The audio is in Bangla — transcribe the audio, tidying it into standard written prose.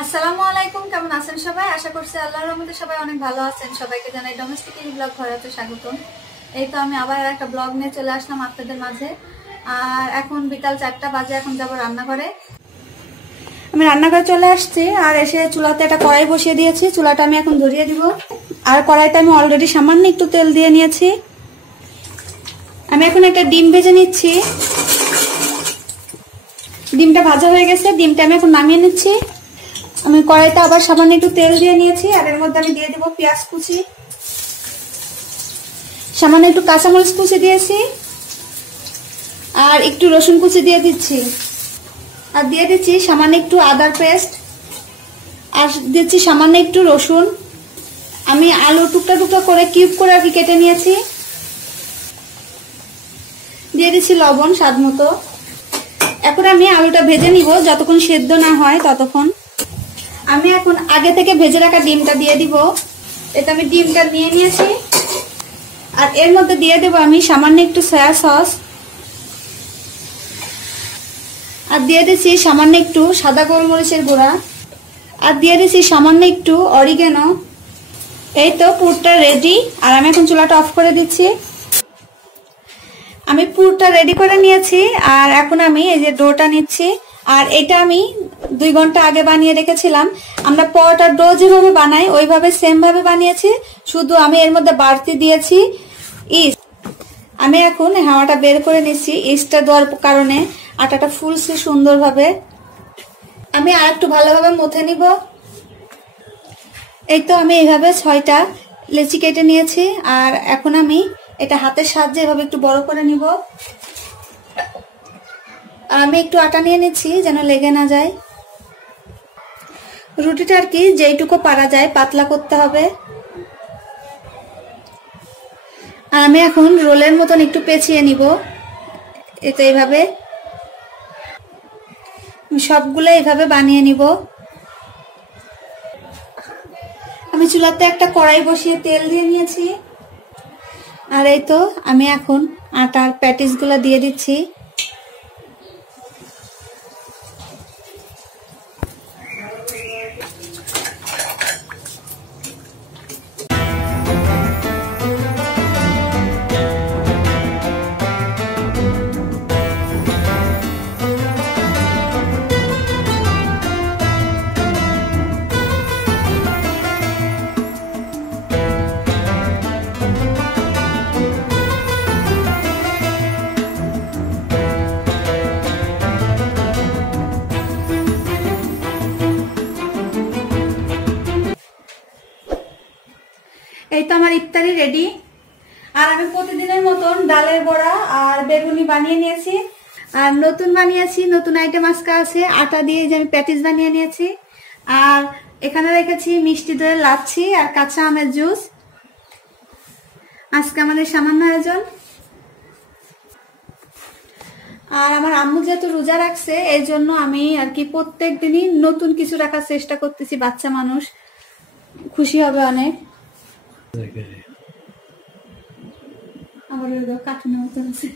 আসসালামু আলাইকুম, কেমন আছেন সবাই? আশা করছি আল্লাহর রহমতে সবাই অনেক ভালো আছেন। সবাইকে জানাই ডোমেস্টিক ব্লগ ঘরে স্বাগতম। এই তো আমি আবার একটা ব্লগ নিয়ে চলে আসলাম আপনাদের মাঝে। আর এখন বিকাল 4টা বাজে, এখন যাব রান্নাঘরে। আমি রান্নাঘরে চলে আসছি আর এসে চুলাতে একটা কড়াই বসিয়ে দিয়েছি। চুলাটা আমি এখন ধরিয়ে দিব। আর কড়াইতে আমি অলরেডি সামান্য একটু তেল দিয়ে নিয়েছি। আমি এখন একটা ডিম ভেজে নিচ্ছি। ডিমটা ভাজা হয়ে গেছে, ডিমটা আমি এখন নামিয়ে নিচ্ছি। আমি কড়াইতে আবার সামান্য একটু তেল দিয়ে নিয়েছি আর এর মধ্যে আমি দিয়ে দেবো পেঁয়াজ কুচি, সামান্য একটু কাঁচামরিচ কুচি দিয়েছি আর একটু রসুন কুচি দিয়ে দিচ্ছি। আর দিয়ে দিচ্ছি সামান্য একটু আদার পেস্ট আর দিচ্ছি সামান্য একটু রসুন। আমি আলু টুকরা টুকরা করে কিউব করে আর কি কেটে নিয়েছি। দিয়ে দিচ্ছি লবণ স্বাদ মতো। এখন আমি আলুটা ভেজে নিব, যতক্ষণ সেদ্ধ না হয় ততক্ষণ। আমি এখন আগে থেকে ভেজে রাখা ডিমটা দিয়ে দিব। এটা আমি ডিমটা নিয়ে নিয়েছি আর এর মধ্যে দিয়ে দেবো আমি সামান্য একটু সয়া সস আর দিয়ে দিচ্ছি সামান্য একটু সাদা গোলমরিচের গুঁড়া আর দিয়ে দিচ্ছি সামান্য একটু অরিগেনো। এই তো পুরটা রেডি আর আমি এখন চুলাটা অফ করে দিচ্ছি। আমি পুরটা রেডি করে নিয়েছি আর এখন আমি এই যে ডোটা নিচ্ছি। আর এটা আমি 2 ঘন্টা আগে বানিয়ে রেখেছিলাম। আমরা পরোটার ডো যেভাবে বানাই ওইভাবে সেম ভাবে বানিয়েছি, শুধু আমি এর মধ্যে বাড়তি দিয়েছি ইস্ট। আমি এখন হাওয়াটা বের করে নিচ্ছি। ইস্টটা দেওয়ার কারণে আটাটা ফুলছে সুন্দরভাবে। আমি আর একটু ভালোভাবে মথে নিব। এই তো আমি এইভাবে 6টা লেচি কেটে নিয়েছি আর এখন আমি এটা হাতের সাহায্যে এভাবে একটু বড় করে নিব। আর আমি একটু আটা নিয়ে নিচ্ছি যেন লেগে না যায়। রুটিটা আর কি যেইটুকু পারা যায় পাতলা করতে হবে। আর আমি এখন রোলের মতন একটু পেঁচিয়ে নিব। এটা এইভাবে সবগুলো এইভাবে বানিয়ে নিব। আমি চুলাতে একটা কড়াই বসিয়ে তেল দিয়ে নিয়েছি আর এই তো আমি এখন আটার প্যাটিসগুলো দিয়ে দিচ্ছি। এই তো আমার ইফতারি রেডি। আর আমি প্রতিদিনের মতন ডালের বড়া আর বেগুনি বানিয়ে নিয়েছি আর নতুন বানিয়েছি, নতুন আইটেম আজকে আছে। আটা দিয়ে যে আমি প্যাটিস বানিয়ে নিয়েছি আর এখানে রেখেছি মিষ্টি দইয়ের লাচ্ছি আর কাঁচা আমের জুস। আজকে আমাদের সামান্য আয়োজন। আর আমার আম্মু যেহেতু রোজা রাখছে এই জন্য আমি আর কি প্রত্যেক দিনই নতুন কিছু রাখার চেষ্টা করতেছি। বাচ্চা মানুষ খুশি হবে অনেক। আমার কার্টুনের মতো আছে।